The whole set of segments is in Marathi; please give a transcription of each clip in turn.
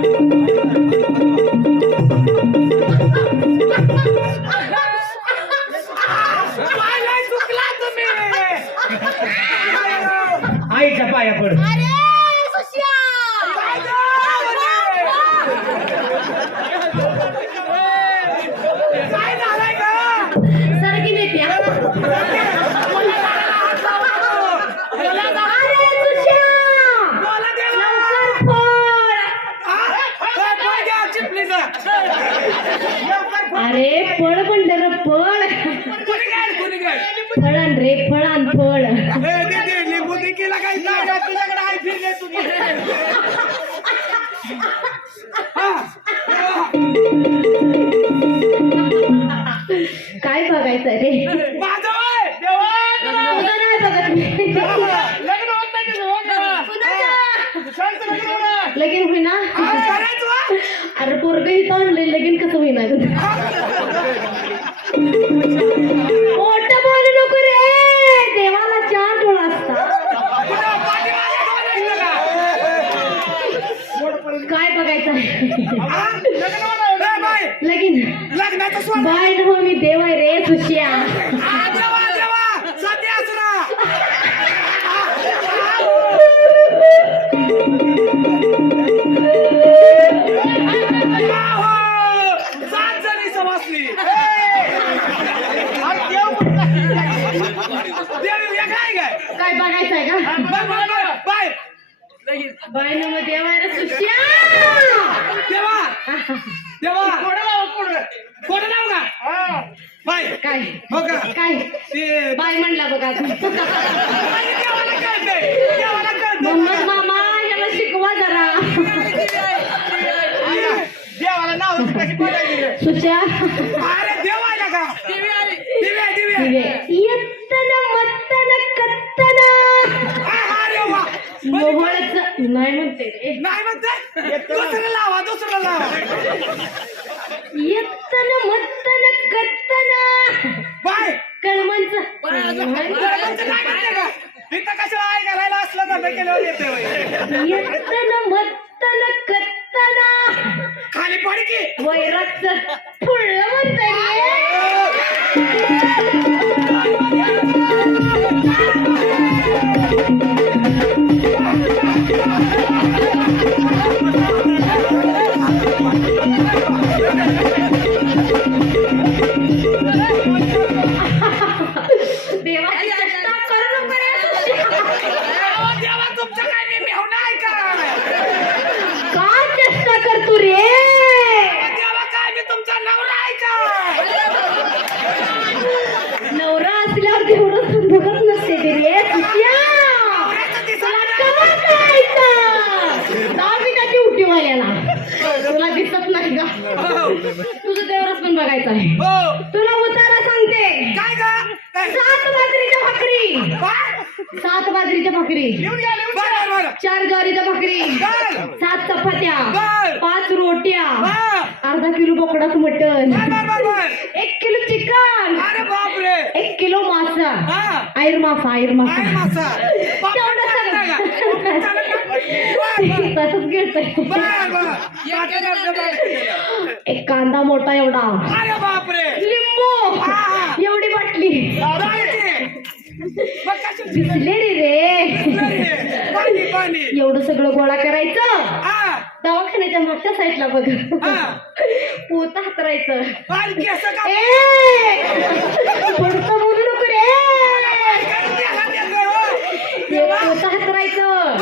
D'accord, d'accord. काय बघायचं रे? मोहळच नाही म्हणते. नाही म्हणते. दुसरं लावा दुसरं लावा. येत्तन मत्तन कत्तन बाय. कळमंच म्हणजे काय म्हणते. का? इथं कशाला आई घालायला असलं तर नाही केलं येते होय. येत्तन मत्तन कत्तन खाली पड की. वैरागच फुडलं म्हणतंय अहो, देवा तुमचं काय मी मेहून आहे का? काय चेष्टा करतो रे? देवा काय मी तुमचा नवरा आहे का? नवरा असल्यावर तेवढं समजत नसते ते रे सुशिया नवऱ्याचं दिसत तुला नाही. तुला दिसत नाही का? तुझं देवरच पण बघायचं आहे. हो. तुला उतारा सांगते. काय का काय? सात बाजरीच्या भाकरी. काय? सात बाजरीच्या भाकरी. चार ज्वारीच्या भाकरी. सात चपात्या. पाच रोट्या. अर्धा किलो बोकडाचं मटण. एक किलो चिकन. एक किलो मासा. आयर मासा आयर मासा. तसंच एक कांदा मोठा एवढा. लिंबू. एवढी बाटली. रे. पाणी एवढं सगळं गोळा करायचं? दवाखान्याच्या मागच्या साईडला बघ. हा. पोत हातरायचं. बोलू नको रे. पोत हातरायचं.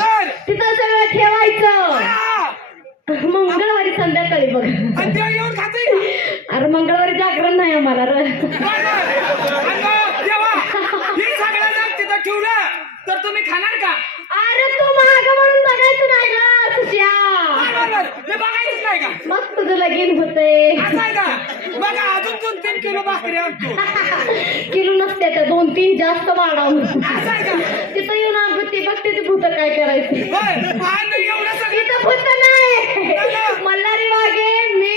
तिथं सगळं ठेवायचं. मंगळवारी संध्याकाळी बघ? अरे मंगळवारी जागरण नाही आम्हाला र बर, बर. आणि मग देवा, हे सगळं जर तिथं ठेवलं तर तुम्ही खाणार का? अरे तू महाग म्हणून बघायचं नाही बर, बर, बर. मी बघायचंच नाही का? मग तुझं लगीन होतंय. असं आहे का? बघा अजून दोन तीन किलो भाकरी आणतो. किलो नसते तर दोन तीन जास्त वाढव असं आहे का? तिथं येऊन अगदी बघते ते भूत काय करायचं. बर आणि एवढं सगळं तिथं भूत नाही. मल्हारी वागे मी.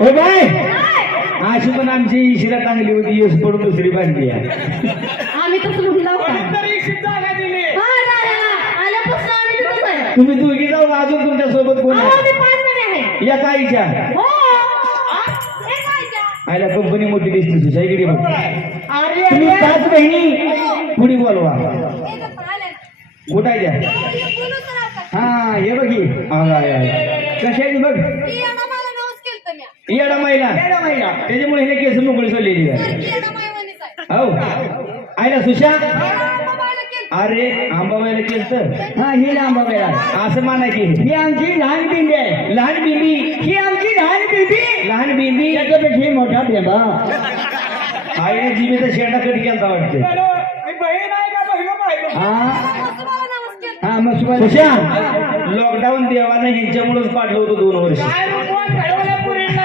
ओ बाय. अशी पण आमची इशिरा चांगली होती यश पडून दुसरी बांधली आहे. आम्ही म्हणलो तरी हा तुम्ही दोघी जाऊ अजून तुमच्यासोबत कोण या काहीच्या हो. हे? आयला कंपनी मोठी दिसते सुशा इकडे बघ. अरे तुम्ही. पाच बहिणी पुढे बोलवा. कुठं आहे त्या? हा हे बघी. कशाची बघ? येडा महिला. त्याच्यामुळे हिने केस मोकळी सोडलेली आहे. हो. आयला सुशा? अरे आंबाबाईला केस हा ही ना आंबाबाईला असं माना की. ही आमची लहान बिंबी आहे. लहान बिंबी? ही आमची लहान बिंबी. लहान बिंबी? त्याच्यापेक्षा मोठा बेबा. आईने जिबेचा शेंडा कट केला वाटते? मी बहीण आहे का? बहीण पाहिजे हा. हा मग सुशा लॉकडाऊन देवानं ह्यांच्यामुळेच पाडलं होतं दोन वर्ष.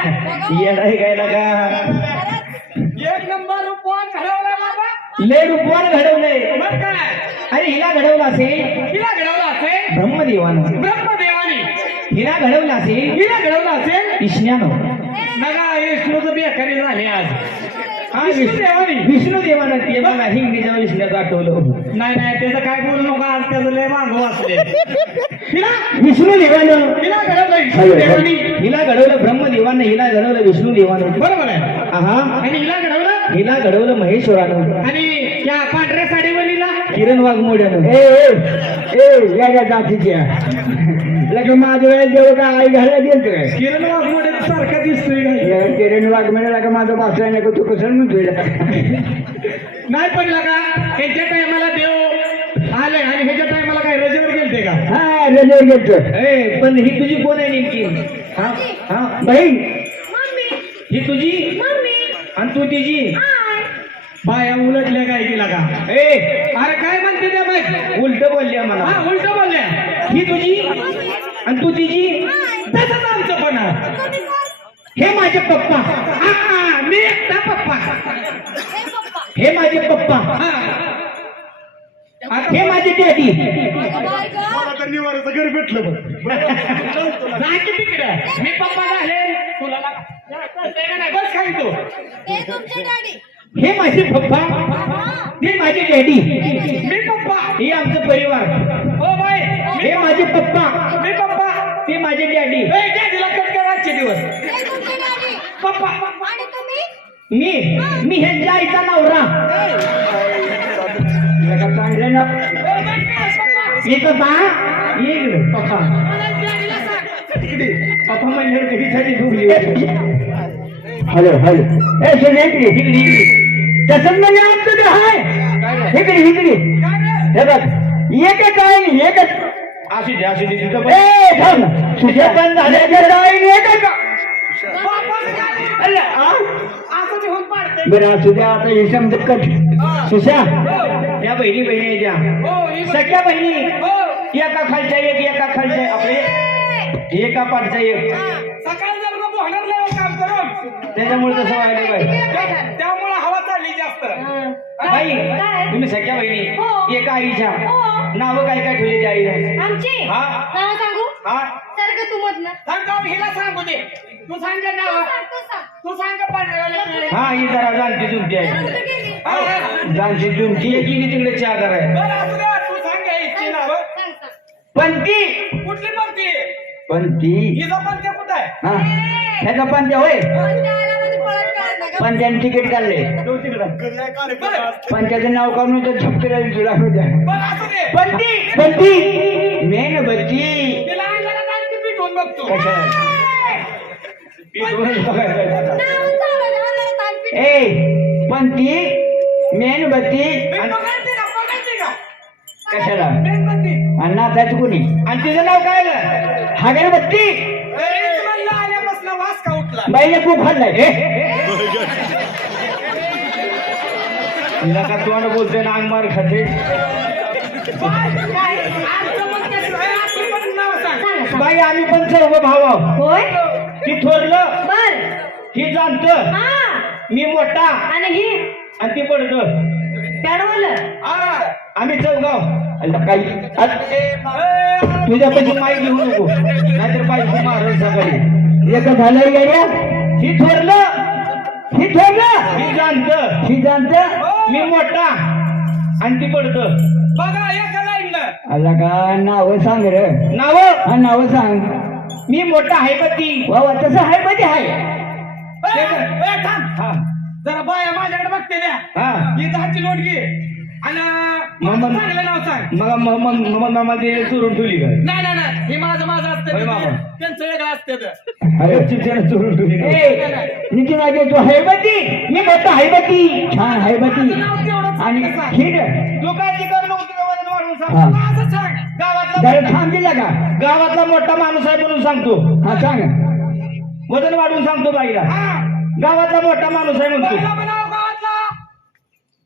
काय रूपवान घडवलं पुरीला येडा आहे काय का एक नंबर रूपवान घडवलं बाबा. लय रूपवान घडवलंय मग काय? अरे हिला घडवलं असेल हिला घडवलं असेल ब्रह्मदेवानं. ब्रह्मदेवानी. हिला घडवलं असेल हिला घडवलं असेल इष्ण्यानं नका विष्णूचं बेकारी झाले आज. हा विष्णुदेवानी. विष्णुदेवानं ते बघा हिंगणीच्या विष्ण्याचं आठवलं. नाही नाही त्याचं काय बोलू नका आज त्याचं लय असले हिला? विष्णुदेवानं. हिला घडवलं विष्णुदेवानी. हिला घडवलं ब्रह्मदेवानं हिला घडवलं विष्णुदेवानं. बरोबर आहे. हा आणि हिला घडवलं? हिला घडवलं महेश्वरानं. आणि त्या पांढऱ्या साडीवरीला किरण वाघमोड्यानं. ए ए या जातीच्या. लगे माझं वेळ देऊ का आई घालायला देत किरण वाघमोडे सारखा दिसतोय काय? किरण वाघमोड्याला का माझं वाचला नको तू कसं म्हणतोय? नाही पडला का ह्याच्या टायमाला देव आले आणि ह्याच्या टायमाला काय रजेवर गेलते का? हा रजेवर ए पण ही तुझी कोण आहे नेमकी? हा हा? बहीण मम्मी. ही तुझी? मम्मी. आणि तू तिची? बाया उलटल्या काय तिला का ए अरे काय म्हणते त्या बाई? उलट बोलली मला. हा उलट बोलल्या. ही तुझी? आणि तू तिची? तसंच आमचं पण आहे. हे माझे पप्पा. हा, हा, मी एकटा पप्पा. हे माझे पप्पा. हा. हे माझे डॅडी जा की तिकडे. मी पप्पा झाले. तुला? बस खाली तू. हे माझे पप्पा. हे माझे डॅडी मी पप्पा. हे आमचं परिवार. हो बाय हे माझे पप्पा. मी पप्पा. ते माझे डॅडी ए डॅडीला कट कर आजचे दिवस. पप्पा. मी. मी ह्यांच्या आईचा नवरा. ना इकडे पप्पा. इकडे. पप्पा म्हणजे कधी हॅलो हॅलो ए सुने इकडे इकडे इकडे. तसंच म्हणजे आमचं ते आहे. इकडे इकडे. काय रे? हे बघ. एकच आहे एकच असू दे असू दे तिथं ए थांब पण आहे आ? असं बरं द्या आता हे समजत सुशा या बहिणी बहिणी आहेत त्या. हो ही. सगळ्या बहिणी. हो. एका खालच्या एक एका खालच्या आपले एका पाठच्या एक. त्याच्यामुळे तसं व्हायला पाहिजे. त्या- त्यामुळे हवा चालली जास्त. बाई काय? तुम्ही सगळ्या बहिणी. हो. एका आईच्या. हो. नावं काय काय ठेवले त्या आईला आमची? हा. नाव सांगू? हा? सारखं तू मधनं सांग का? हिला सांगू दे. तू सांग का नाव तू सांग का हा ही जरा जाणती जुमती आहे. हा, हा. एक इकडे तिकडे चादर आहे बरं असू दे तू सांग का हिची नाव. पण ती कुठली पंक्ती पण ती हिचा पंक्ती कुठं आहे? हा. ह्याचा होय. तिकीट काढले. बरं. पंत्याचं नाव काढून तर झपकेला तुला बरं असू दे. पण ती पण ती मेन बच्ची तिला आणलं का ती पिटवून बघतो ए पण ती मेन बत्ती मी पकडते का? पकडते का? कशाला? मेणबत्ती. आणि नाचायचं कोणी? आणि तिचं नाव काय म्हणलं आल्यापासून वास का उठला? बाईने खूप खाल्लाय. का तोंड बोलते ना अंगमार खाते काय? आमचं मत कसं आहे? आपलं पण नाव सांग. बाई आम्ही पण सर्व भाव आहोत. होय? ती थोरलं बर. ही जाणतं. हा. मी मोठा. आणि ही? आणि ती पडत आम्ही चौगाव अल्ला काही. तुझ्यापाशी माई घेऊ नको. नाहीतर पाहिजे मारल सकाळी एक झालं गेल्या ही थोरलं. ही ठेवलं मी जाणतं. ही जाणत. मी मोठा. आणि ती पडत. बघा एका लाईन आला का? नाव सांग रे. नाव? हा नाव सांग. मी मोठा आहे का ती? बाबा तसं आहे मध्ये आहे. थांब हा जरा बाया माझ्याकडे बघते द्या हा. ही दहाची नोट घे आणि मग- माझं चांगलं नाव सांग? मग मग मग मामा ते चोरून ठेवली का नाही नाही नाही. हे माझं माझं असतं. होय मामा. ते- त्यांचं वेगळं असतं. ते. अरे चिंचन चोरून ठेवली का? ए, नितीन आगे तू हैबती? मी मोठा हैबती. छान हैबती. आणि. ठीक आहे तू काय ते कर नको तुला वजन वाढवून सांग. गावातला जरा थांब दिला का? गावातला मोठा माणूस आहे म्हणून सांगतो. हा सांग. वजन वाढवून सांगतो बाईला. हा. गावातला मोठा माणूस आहे म्हणतो.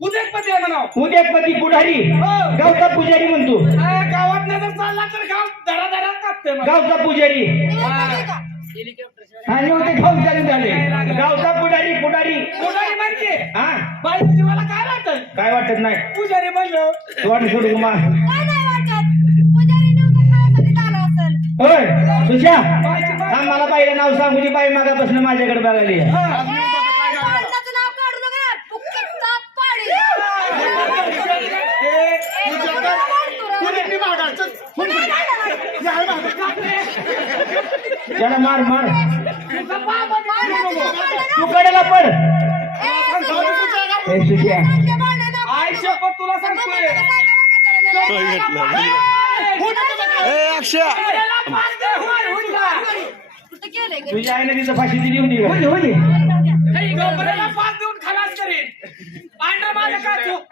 आहे म्हणाव. उद्योगपती पुढारी. गावचा पुजारी म्हणतो. गावात जर चालला तर गाव धडा धडा कापते मग. गावचा पुजारी. हा. नव्हते खाऊन चालू झाले. गावचा पुढारी पुढारी. पुजारी म्हणजे? हा. बाईच्या जीवाला काय वाटत? काय वाटत नाही. पुजारी म्हणलं. तोंड सोडू कुमार काय नाही वाटत. पुजारी नव्हतं खायसाठी आलं असेल. होय सुशा. बाई- मला बाईला नाव सांगू ती बाई मागापासून माझ्याकडे बघायली. हा. पांडवाचं नाव काढू नका ना फुक्कीत ताप पाडी ए, त्याला मार मार. तुझा तू कडेला पड. तुला सांगतोय. तुझ्या आईने तिथं फाशी दिली होती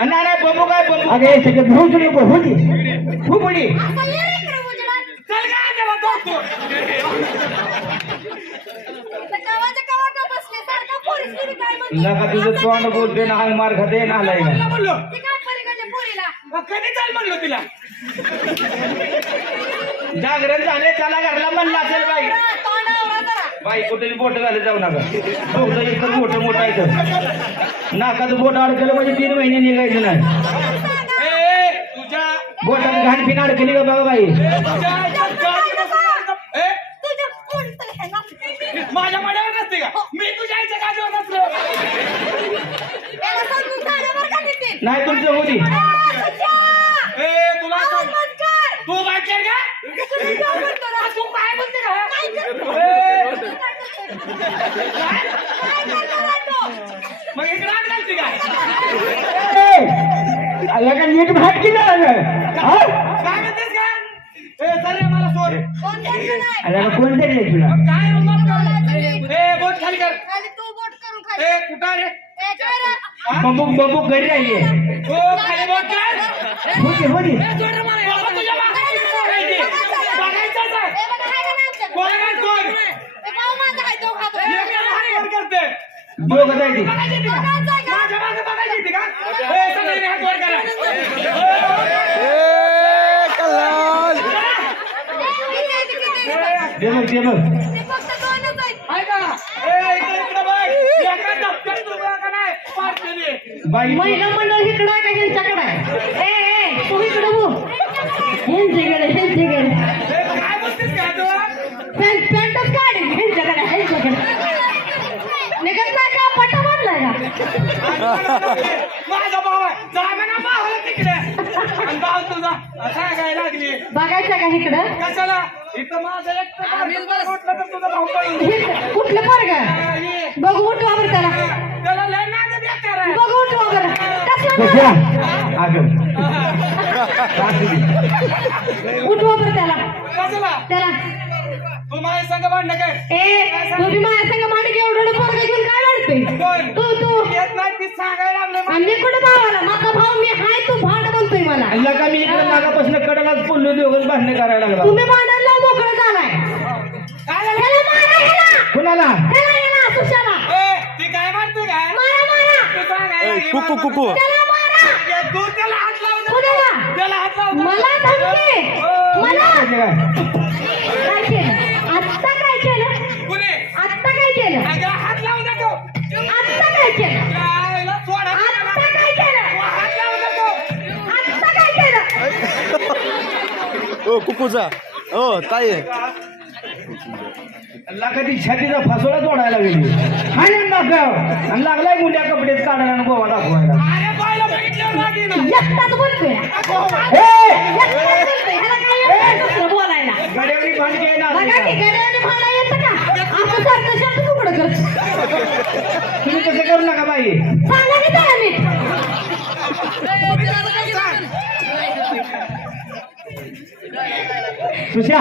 नाही बंबू काय बंबू? अगे सगळं भाऊ तुला होती खूप दोडतो नका तुझं तोंड बोलते ना अंग मार खाते ना आलाय. का म्हणलो मग कधी चाल म्हणलो तिला? जागरण झाले त्याला घरला म्हणलं असेल बाई. बाई कुठे बोट घालत जाऊ नका. एक तर मोठं मोठं आहे तर नाकाचं बोट अडकलं म्हणजे तीन महिने निघायचं नाही. बोटात घाण फिन अडकली का बघा बाई माझ्या मड्यावर नसते का? मी तुझ्या आईच्या गाडीवर नसलो नाही तुमचं होती ए तुला सांग. तू बाहेर का? तू काय? बोलते का ए, मग इकडे आत घालते काय? ए, आला का नीट भाट केला हा? काय म्हणतेस का? ए सर मला सोड. आला का कोण तरी तुला? काय रुबाब कर? ए बोट खाली कर. तू बोट करून खाली. ए कुठं रे? ए, काय रे? हा? बंबू बंबू घरी राहिली ओ खाली बोट कर होती होती बाबा तुझ्या मागे ए, दे. बघायचंच आहे. ए, बघा, हाय का नाही आमच्यात? कोण आहे, कोण? ए, भाऊ माझा आहे, तो खातो. एकाला हात वर करते. दोघं जायची. आहे? माझ्या मागे बघायची होती का? ए, सगळ्यांनी हात वर करा. आहे, आहे? दे बघ दे बघ ते फक्त दोनच आहेत. आहे का? ए, इकडे, इकडे बघ. एका तू बघ का नाही? पाडते ते. बाई महिला मंडळ इकडं आहे का ह्यांच्याकडे माझा भाव आहे जा म्हणा भावाला तिकडे आणि भाव तुझा सांगायला लागली बघायचं का इकडं? कशाला? इथं माझं एक उठलं तर तुझा भाऊ पळून हे कुठलं पोरग? ये. बघू उठवा बरं त्याला. त्याला लय नाद बेकार आहे. बघू उठवा बरं. कसलं. उठवा बरं त्याला. कशाला? त्याला. तू माझ्या संग भांडण काय ए तू बी माझ्या संग मांडे एवढं पोरग घेऊन काय वाढतोय? कोण? तू तू येत नाही ती सांगायला लागलं मला. आणि मी कुठं भावाला माझा भाऊ मी हाय तू भांड म्हणतोय मला लका मी इकडे मागापासून कडेलाच पडलो दोघं भांडणे करायला लागला तुम्ही भांडायला मोकळं झालाय काय झालं? ह्याला मारा ह्याला कुणाला ह्याला ह्याला सुशाला ए, ती काय म्हणते काय मारा मारा तू सांगायला लागली मला. त्याला मारा ए, तू त्याला हात लावू नको. कुणाला? त्याला हात लावू नको. मला धमकी. मला काय? हो कुकूचा हो ताई. छातीचा फासोला तोडायला गेली. आणि नाकाव लागलाय मुंड्या कपडे काढायला आणि गोवा दाखवायला. एकटाच बोलतोय. हे! ह्याला काय येतं दुसरं बोलायला? गड्यावरी भांडकी आहे ना बघा की गड्याने भांडा येतं का? असं सारखं शर्ट तुकडं करतो. तुम्ही तसं करू नका बाई. सांगा की त्याला नीट सुशा.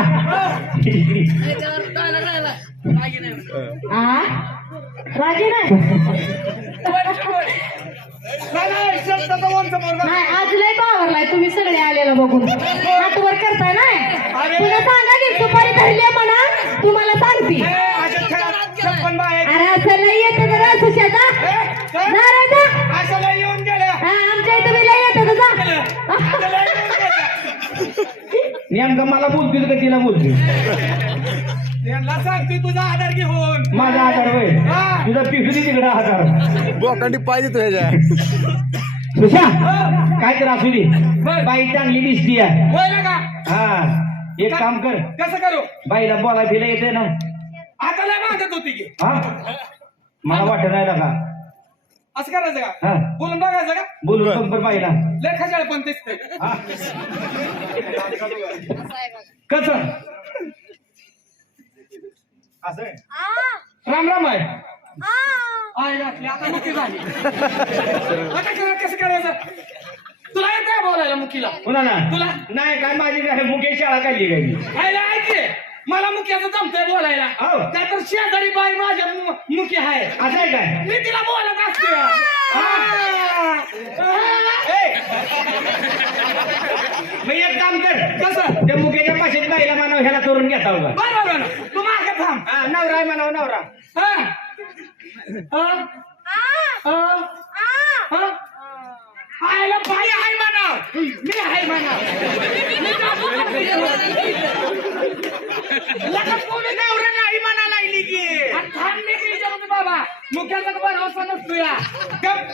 आ राजी नाही नाही, नाही, शब्दाचा वंश बोलणार. नाही? आज लय पावरलाय तुम्ही सगळे आलेला बघून. हातवर करताय ना? तुला सांगा की सुपारी धरली म्हणा. तुम्हाला सांगते. अरे असं लय येतं जरा हा आमच्या इथं बी लय येतं जा असं लय येऊन गेल्या. नेमकं मला बोलतील का तिला बोलतील तुझा आधार घेऊन. माझा आधार वय हा. तुझा पिशवी तिकडे आधार. बोकांडी पाहिजे तो ह्याच्या. सुशा काय तर असू दे. बाई चांगली दिसती आहे. होय ना का? हा. एक काम कर. कसं करू? बाईला बोला फिला येते ना. आता लय मागत होती की. हा. मला वाटत नाही का. असं करायचं का? हा. बोलून बघायचं का? बोलू कंपर बाईला लय खजाळ पण दिसतंय हा. कसं? असं आहे. राम राम आहे. आहे घातली आता मुकी झाली. आता करा कसं करायचं? तुला येत आहे बोलायला मुकीला? कुणाला तुला? नाही काय माझी काय मुकेश शाळा काढली काय? आयला ऐके मला मुक्याचं जमतंय बोलायला हो. शेजारी बाई माझ्या मु- मुकी आहे असं आहे काय मी तिला बोलत असते हा. ए! मग एक काम कर कसं त्या मुकेच्या पाशीत बाईला मानव ह्याला करून घेता होता बरं बरं बरं. तू मागे थांब हा नवरा आहे म्हणावं नवरा हा? हा? हा? हा? आयला बाई आहे मी आहे म्हणा मी का लगा कोणी नवरा नाही म्हणा लागली की थांब मी की विचारतो बाबा मुख्याचा भरोसा नसतो या गप.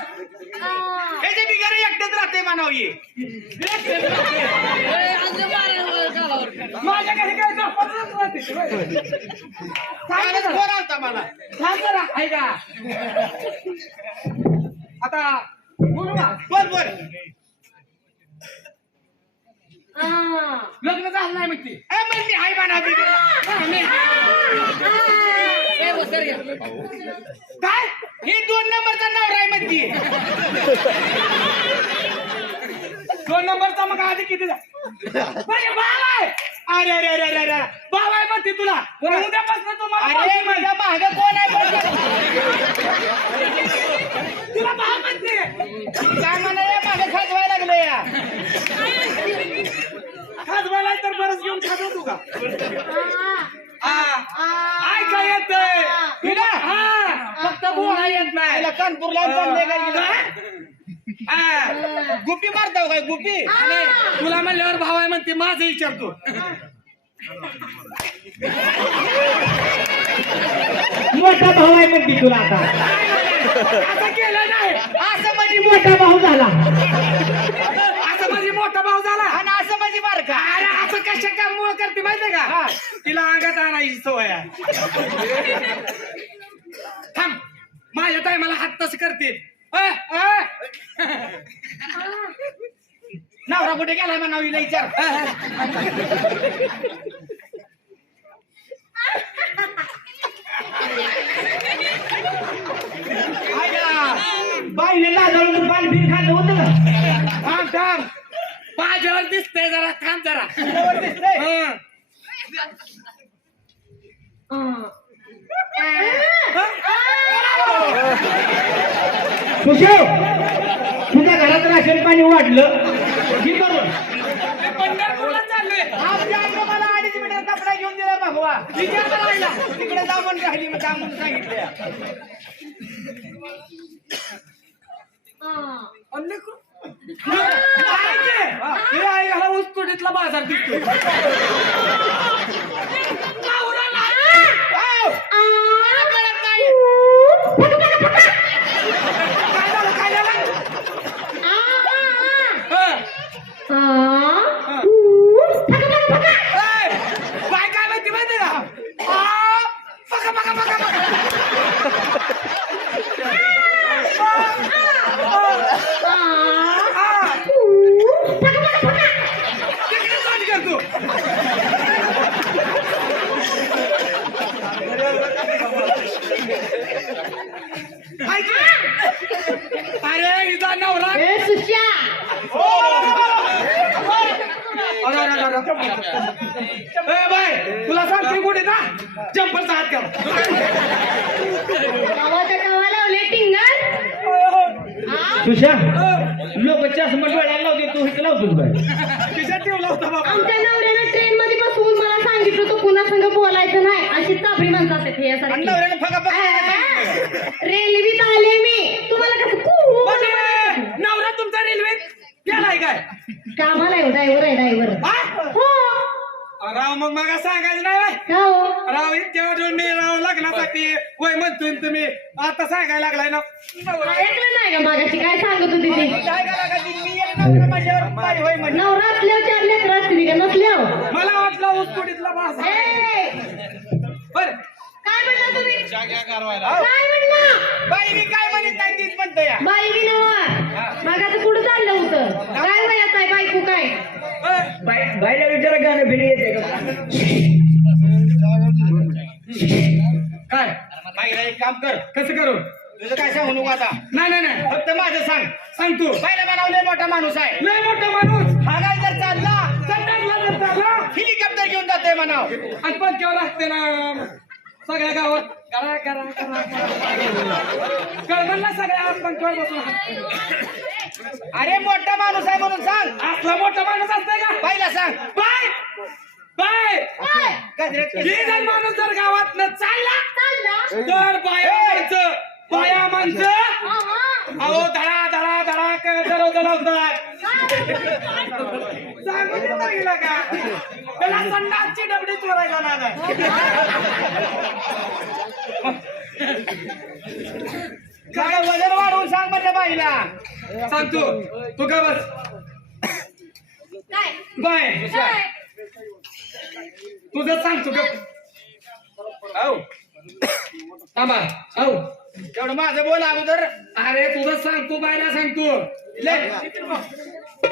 हे जे बिगारे एकटेच राहते म्हणावं ये माझ्या घरी काय झोपतच आलता मला थांब जरा, ऐका. आता बोल का बर लग्न झालं नाही म्हणते. ए, मग मी हाय म्हणा काय? हे दोन नंबरचा नवरा आहे म्हणती. दोन नंबरचा मग आधी किती जा भाव आहे. अरे अरे अरे अरे अरे. आहे म्हणते तुला. उद्यापासून तुम्हाला अरे माझा माग कोण आहे पण तुला भाव म्हणते. काय म्हणा मागे खाजवायला लागलं या. खाजवायला तर बरंच घेऊन खाजव तू का? ऐका येत हा. फक्त बोला येत नाही कानपूरला चाललंय काय गेलं? हा. गुपी मारताव काय गुपी तुला म्हणल्यावर भाव आहे म्हणते माझं विचारतो. मोठा भाऊ आहे म्हणती तुला आता. असं केलं नाही. असं म्हणजे मोठा भाऊ झाला. असं माझी मोठा भाऊ झाला आणि असं म्हणजे बारका अरे असं कशा काम करते माहितीये का? तिला अंगात आणायची सवय आहे. थांब माझ्या टायमाला हात तसं करते. अ, नवरा कुठे गेलाय म्हणा हिला विचार. बाईने लाजवून पाणी फिर खाल्लं होतं. थांब थांब. माझ्यावर दिसतंय जरा थांब जरा. दिसतंय. हं. सुशेव तुझ्या घरात राशन पाणी वाढलं. की बरोबर मी पंढरपूरला चाललोय. आमच्या आईनं मला अडीच मीटर कपडा घेऊन दिला भगवा. विचार करायला. तिकडे जाऊन राहिली मग जाऊन सांगितलं हे ऊसतोडीतला बाजार दिसतो नवरा नाही. काय झालं काय झालं ए, बाय तुला सांगते कुठे ना जंपरचा हात कर गावाच्या गावा लावले हा? लोक चष्मा डोळ्याला लावते तू इथं लावतोस बाय खिशात ठेवला होता बाबा. आमच्या नवऱ्यानं ट्रेन मध्ये बसवून मला सांगितलं तू कुणा संग बोलायचं नाही. अशी चाबरी म्हणतात ते आणि यासारखी नवऱ्याने फका रेल्वेत आले मी तुम्हाला कसं कू- म्हणजे नवरा तुमचा रेल्वेत गेलाय काय कामाला आहे ड्रायव्हर आहे ड्रायव्हर हा? हो राव मग मग सांगायचं नाही व्हय? का हो राव इतक्या वाजून मी राव लग्नासाठी वय म्हणतोय ना तुम्ही आता सांगायला लागलाय ना. नवरा ऐकलं नाही का मागाशी? काय सांगत होती ती? काय करा का ती? मी एक नवरा माझ्यावर पाय होय म्हणे. नवरा असल्यावर चार लेकरं असतील का? नसल्यावर? मला वाटलं ऊसतोडीतला भास ए, बर. काय म्हणला तुम्ही? काय म्हणला? बाई मी काय म्हणत नाही तीच म्हणतो या. बाई बी नवा. मागाचं कुठं चाललं होतं काय वयात आहे बायको काय? ए, बायला विचारा गाणं फिरी येते का? बाईला एक काम कर. कसं करू? तुझं काय सांगू नको आता? नाही नाही नाही. फक्त माझं सांग. सांग तू. बायला बनवले मोठा माणूस आहे. लय मोठा माणूस. हा काय जर चालला. संडासला जर चालला. हेलिकॉप्टर घेऊन जाते म्हणाव. आणि पंख्यावर असते ना? सगळ्या गावात. करा करा करा कळमणला सगळ्या? पंख्यावर बसून हात. अरे मोठा माणूस आहे म्हणून सांग. असला मोठा माणूस असतंय का? बाईला सांग. बाय! बाय! गजऱ्यात हे जर माणूस जर गावात चालला तर बाया माणसं बाया माणसं. हा, हा. अहो धडा धडा धडा करत जळवतात सांगू देत नाही हिला का? त्याला संडासची डबडी चोरायला लागल काय वजन वाढवून सांग म्हणलं बाईला. सांग तू तू का बस? काय? बाय? तुझं सांग तू गप औ थांबा. एवढं माझं बोल अगोदर. अरे तुझं सांग तू बायला सांग तू ले